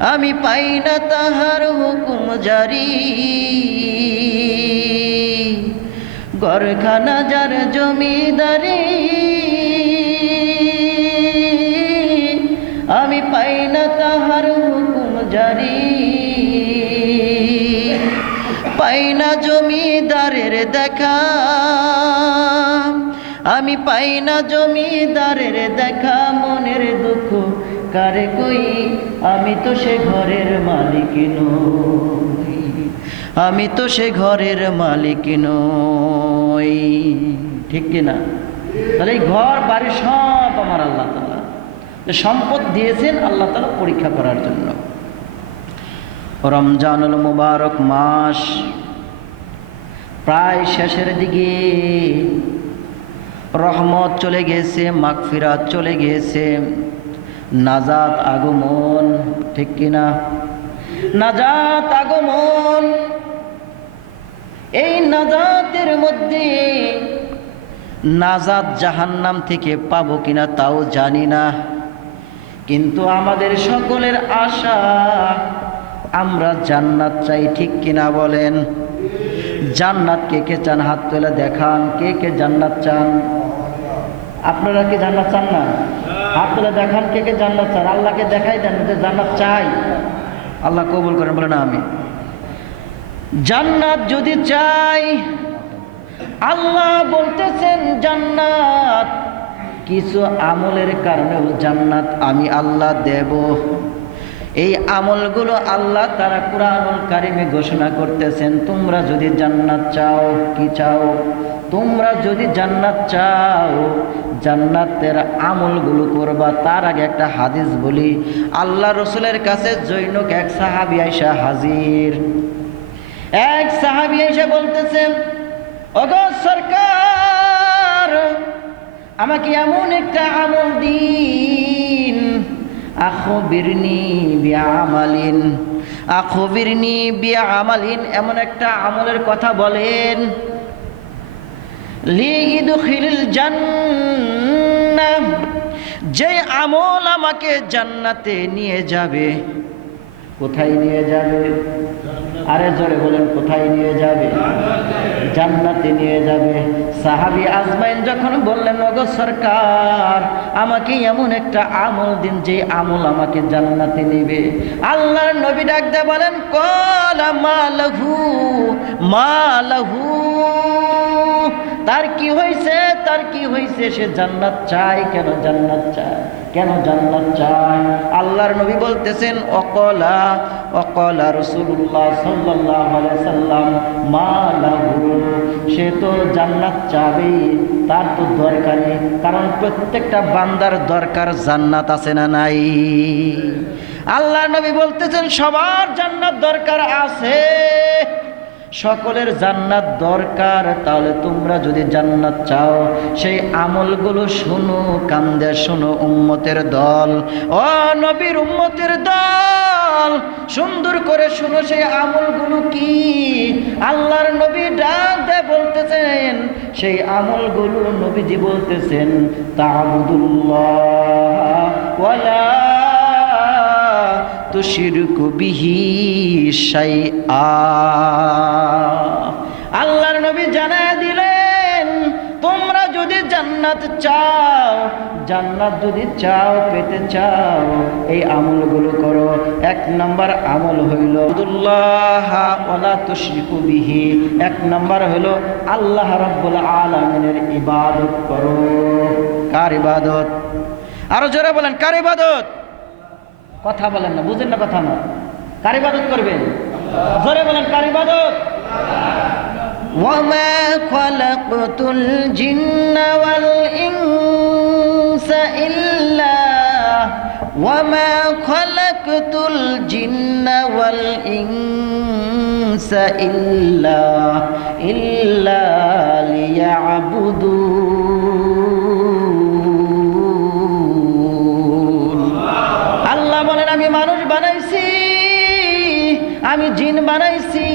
আমি পাই না তাহার হুকুম জারি। ঘরখানা যার জমিদারি, আমি পাই না তাহার হুকুম জারি। পাই না জমিদারের দেখা, আমি পাই না জমিদারের দেখা। মনের দুঃখ কারে কই? আমি তো সে ঘরের মালিক নই। আমি তো সে ঘরের মালিক নই। ঠিক কিনা তাহলে এই ঘর, বাড়ি সব আমার আল্লাহ তালা সম্পদ দিয়েছেন আল্লাহ তালা পরীক্ষা করার জন্য। রমজানুল মুবারক মাস প্রায় শেষের দিকে। রহমত চলে গেছে, মাগফিরাত চলে গেছে। নাজাত আগমন, ঠিক কিনা? নাজাত আগমন, এই নাজাতের মধ্যে নাজাত জাহান্নাম থেকে পাবো কিনা তাও জানি না। কিন্তু আমাদের সকলের আশা, আমরা জান্নাত চাই, ঠিক কিনা বলেন? জান্নাত কে কে চান? হাত তোলা দেখান, কে কে জান্নাত চান? আপনারা কি জান্নাত চান না? হাত তুলে দেখান কে কে জান্নাত চান আল্লাহকে দেখাই দেন যে জান্নাত চাই। আল্লাহ কবুল করেন বলে না আমি জান্নাত যদি চাই, আল্লাহ বলতেছেন জান্নাত। কিছু আমলের কারণেও জান্নাত আমি আল্লাহ দেব। এই আমলগুলো আল্লাহ তারা কোরআনুল কারিমে ঘোষণা করতেছেন, তোমরা যদি জান্নাত চাও, কি চাও? তোমরা যদি জান্নাত চাও, জান্নাতের আমলগুলো করবা। তার আগে একটা হাদিস বলি, আল্লাহ রসুলের কাছে জৈনক এক সাহাবি আইসা হাজির। এক সাহাবি এসে বলতেছেন অগ সরকার, আমাকে এমন একটা আমল দিন। আখো বিরনি বিয়া আমালিন আখো বিরনি বিয়া আমালিন এমন একটা আমলের কথা বলেন। যে আমল আমাকে জান্নাতে নিয়ে যাবে। কোথায় নিয়ে যাবে? আরে জোরে বলেন, কোথায় নিয়ে যাবে? জান্নাতে নিয়ে যাবে। সাহাবি আজমাইন যখন বললেন, ওগো সরকার, আমাকে এমন একটা আমল দিন যে আমল আমাকে জান্নাতে নেবে। আল্লাহর নবী ডাক দিয়ে বলেন, কলা মালহু মালহু তার কি হয়েছে তার কি হয়েছে সে জান্নাত চায়, কেন জান্নাত চায়? কেন জান্নাত চায়? আল্লাহর নবী বলতেছেন, অকলা অকলা রসুল্লাহ সাল্লাহ সাল্লাম, মা সে তো জান্নাত চাবেই, তার তো দরকারই, কারণ প্রত্যেকটা বান্দার দরকার জান্নাত আছে না নাই? আল্লাহ নবী বলতেছেন, সবার জান্নাত দরকার আছে। সকলের জান্নাত দরকার, তাহলে তোমরা যদি জান্নাত চাও, সেই আমলগুলো শুনো, কান্দে শুনো উম্মতের দল। ও নবীর উম্মতের দল, সুন্দর করে শুনো সেই আমলগুলো কি? আল্লাহর নবী ডাক দেয় বলতেছেন, সেই আমলগুলো নবীজি বলতেছেন, তাবুদুল্লাহ ওয়ালা তুশিরকু বিহি শাইআ। আল্লাহর নবী জানায় দিলেন, তোমরা যদি জান্নাত চাও, জান্নাত যদি চাও, পেতে চাও, এই আমলগুলো করো। এক নাম্বার আমল হইল বিহি। এক নাম্বার হইল, আল্লাহ রাব্বুল আলামিনের ইবাদত করো। কার ইবাদত? আরও জোরে বলেন, কার ইবাদত? কথা বলেন না, বুঝেন না কথা আমার। কার করবেন? জোরে বলেন, কার ইবাদত? ওয়ামা খালাকতুল জিন্না ওয়াল ইনসা ইল্লা ওয়ামা খালাকতুল জিন্না ওয়াল ইনসা ইল্লা ইল্লা আবুদু আমি জিন বানাইছি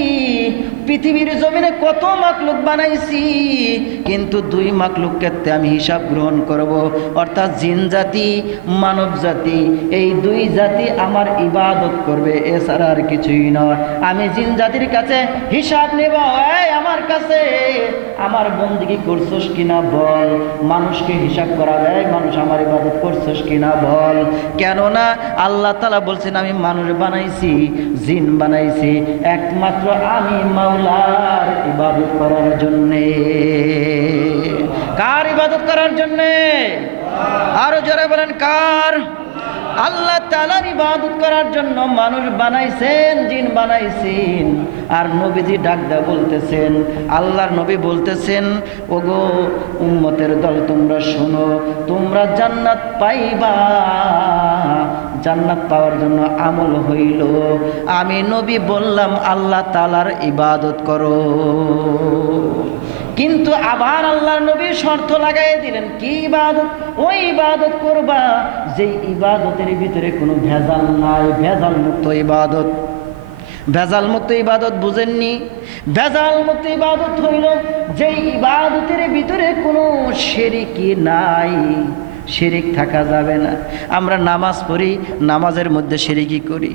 পৃথিবীর জমিনে কত মাকলুক বানাইছি, কিন্তু দুই মাকলুক ক্ষেত্রে আমি হিসাব গ্রহণ করব। অর্থাৎ জিন জাতি, মানব জাতি, এই দুই জাতি আমার ইবাদত করবে, এছাড়া আর কিছুই নয়। আমি জিন জাতির কাছে হিসাব নেব আমার কাছে, আমার বন্দিকে করছস কিনা বল? মানুষকে হিসাব করা যায় মানুষ আমার ইবাদত করছস কিনা বল? কেননা আল্লাহ তালা বলছেন, আমি মানুষ বানাইছি, জিন বানাইছি, একমাত্র আমি মাওলার ইবাদত করার জন্যে। কার ইবাদত করার জন্যে? আরও জোরে বলেন, কার? আল্লাহ তালার ইবাদত করার জন্য মানুষ বানাইছেন, জিন বানাইছেন। আর নবীজি ডাকদা বলতেছেন, আল্লাহর নবী বলতেছেন ও ওগো উম্মতের দল তোমরা শোনো, তোমরা জান্নাত পাইবা। জান্নাত পাওয়ার জন্য আমল হইল। আমি নবী বললাম, আল্লাহ তালার ইবাদত করো। কিন্তু আবার আল্লাহর নবী শর্ত লাগাই দিলেন, কি ইবাদত? ওই ইবাদত করবা যে ইবাদতের ভিতরে কোনো ভেজাল নাই ভেজাল মুক্ত ইবাদত। ভেজাল মুক্ত ইবাদত বুঝেননি? ভেজাল মুক্ত ইবাদত হইল যে ইবাদতের ভিতরে কোনো শেরিকি নাই। শিরিক থাকা যাবে না। আমরা নামাজ পড়ি, নামাজের মধ্যে শিরিকি করি।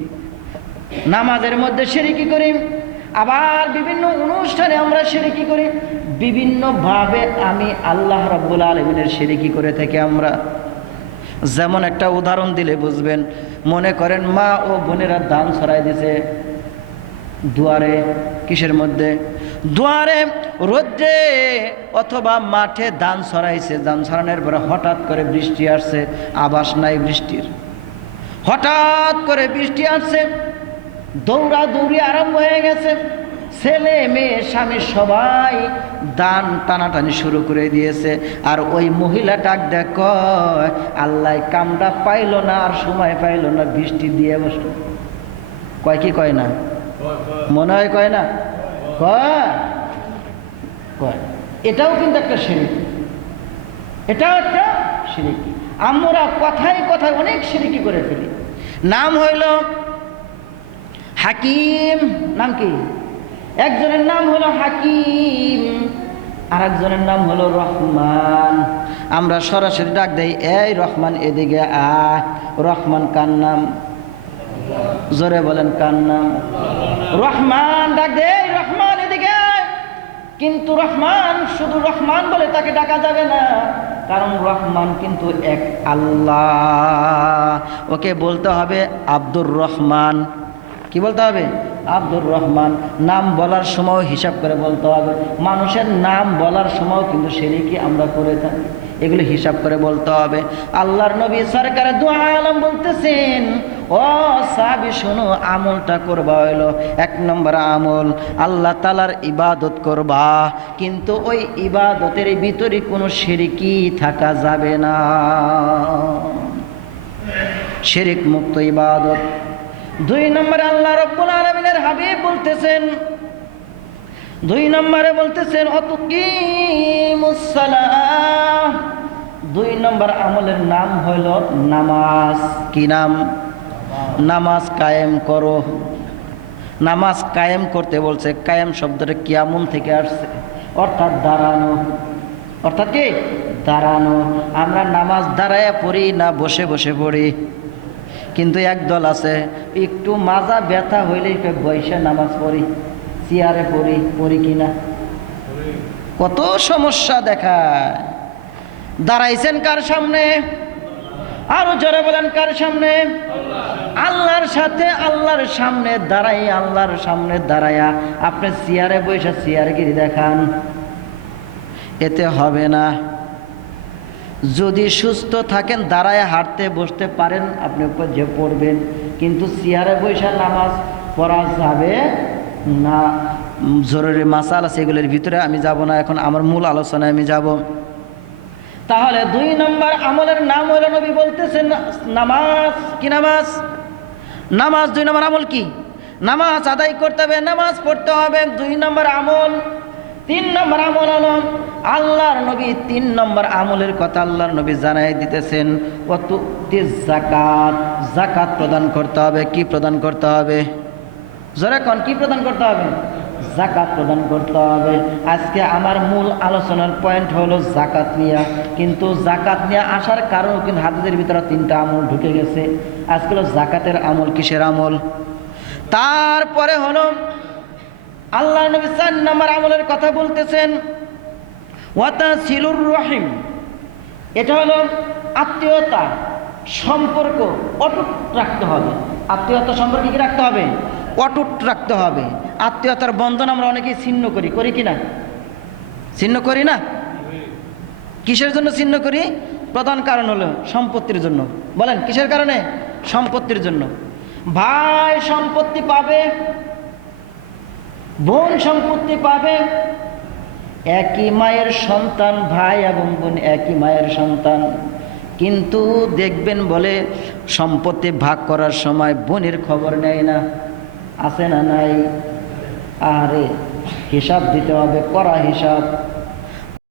নামাজের মধ্যে শিরিকি করি, আবার বিভিন্ন অনুষ্ঠানে আমরা শিরিকি করি। বিভিন্নভাবে আমি আল্লাহ রাব্বুল আলমিনের শিরিকি করে থাকি আমরা। যেমন একটা উদাহরণ দিলে বুঝবেন, মনে করেন মা ও বোনেরা দান ছড়াই দিছে দুয়ারে, কিসের মধ্যে? দুয়ারে, রোদ্রে অথবা মাঠে ধান ছড়াইছে। ধান ছড়ানোর পরে হঠাৎ করে বৃষ্টি আসছে আবাস নাই বৃষ্টির। হঠাৎ করে বৃষ্টি আসছে, দৌড়া দৌড়ি আরম্ভ হয়ে গেছে। ছেলে, মেয়ে, স্বামী সবাই দান টানাটানি শুরু করে দিয়েছে। আর ওই মহিলা ডাক দেখ আল্লাহ কামটা পাইলো না, আর সময় পাইলো না, বৃষ্টি দিয়ে বসল। কয় কি কয় না? মনে হয় কয় না? এটাও কিন্তু একটা সিরিকি এটাও একটা সিরিকি আমরা কথায় কথায় অনেক সিরিকি করে ফেলি। নাম হইল হাকিম, নাম কি? একজনের নাম হলো হাকিম আর একজনের নাম হলো রহমান। আমরা সরাসরি ডাক দেই, এই রহমান, এদিকে আয়। রহমান কার নাম? জোরে বলেন কার নাম? রহমান, ডাক দে "এই রহমান। এদিকে আয়।" কিন্তু রহমান শুধু রহমান বলে তাকে ডাকা যাবে না। কারণ রহমান কিন্তু এক আল্লাহ। ওকে বলতে হবে আব্দুর রহমান। কি বলতে হবে? আব্দুর রহমান। নাম বলার সময় হিসাব করে বলতে হবে। মানুষের নাম বলার সময় কিন্তু সেদিকে আমরা করে থাকি। এগুলো হিসাব করে বলতে হবে। আল্লাহর নবী সরকারের দোয়া আলম বলতেছেন ও সাবি শোনো, আমলটা করবা হইল। এক নম্বর আমল, আল্লাহ তালার ইবাদত করবা। কিন্তু ওই ইবাদতের ভিতরে কোনো শিরিকি থাকা যাবে না। শিরিক মুক্ত ইবাদত। দুই নম্বরে আল্লাহ রব্বুল আলমিনের হাবিব বলতেছেন, দুই নম্বরে বলতেছেন অত কি দুই নম্বর আমলের নাম হইল নামাজ। কি নাম? নামাজ কায়েম করো। নামাজ কায়েম করতে বলছে, কায়েম শব্দটা কিয়ামুন থেকে আসছে। অর্থাৎ দাঁড়ানো। অর্থাৎ কি? দাঁড়ানো। আমরা নামাজ দাঁড়ায় পড়ি না, বসে বসে পড়ি। কিন্তু একদল আছে, একটু মাজা ব্যথা হইলেই বৈশা নামাজ পড়ি, চেয়ারে পড়ি পড়ি কিনা? কত সমস্যা দেখায়। দাঁড়াইছেন কার সামনে? আরও জোরে বলেন কার সামনে? আল্লাহর সাথে আল্লাহর সামনে দাঁড়াই, আল্লাহর সামনে দাঁড়াইয়া আপনি চেয়ারে বৈশা চেয়ারগিরি দেখান। এতে হবে না। যদি সুস্থ থাকেন, দাঁড়ায় হাঁটতে বসতে পারেন, আপনি যে পড়বেন। কিন্তু চেয়ারে বৈশা নামাজ পড়া যাবে না। জরুরি মাসাল আছে এগুলোর ভিতরে, আমি যাব না। এখন আমার মূল আলোচনায় আমি যাব। তাহলে দুই নম্বর আমলের নাম হলো নবী বলতেছেন, নামাজ কি নামাজ? নামাজ দুই নম্বর আমল কি? নামাজ আদায় করতে হবে, নামাজ পড়তে হবে, দুই নম্বর আমল। তিন নম্বর আমল হলো আল্লাহর নবী, তিন নম্বর আমলের কথা আল্লাহর নবী জানাই দিতেছেন। জাকাত জাকাত প্রদান করতে হবে, কি প্রদান করতে হবে? জোরে কন, কি প্রদান করতে হবে? জাকাত প্রদান করতে হবে। আজকে আমার মূল আলোচনার পয়েন্ট হলো জাকাত নিয়ে। কিন্তু জাকাত নিয়ে আসার কারণ কিন্তু হাদিসের ভিতরে তিনটা আমল ঢুকে গেছে। আজকে হলো জাকাতের আমল, কিসের আমল? তারপরে হলো আল্লাহ নবী চার নম্বর আমলের কথা বলতেছেন ওয়াতা সিলুর রহিম। এটা হলো আত্মীয়তা, সম্পর্ক অটুট রাখতে হবে। আত্মীয়তা সম্পর্কে কি রাখতে হবে? অটুট রাখতে হবে। আত্মীয়তার বন্ধন আমরা অনেকেই ছিন্ন করি করি কি না? ছিন্ন করি না? কিসের জন্য ছিন্ন করি? প্রধান কারণ হলো সম্পত্তির জন্য। বলেন, কিসের কারণে? সম্পত্তির জন্য। ভাই সম্পত্তি পাবে, বোন সম্পত্তি পাবে, একই মায়ের সন্তান, ভাই এবং বোন একই মায়ের সন্তান। কিন্তু দেখবেন বলে, সম্পত্তি ভাগ করার সময় বোনের খবর নেয় না, আছে না নাই? আরে হিসাব দিতে হবে করা হিসাব।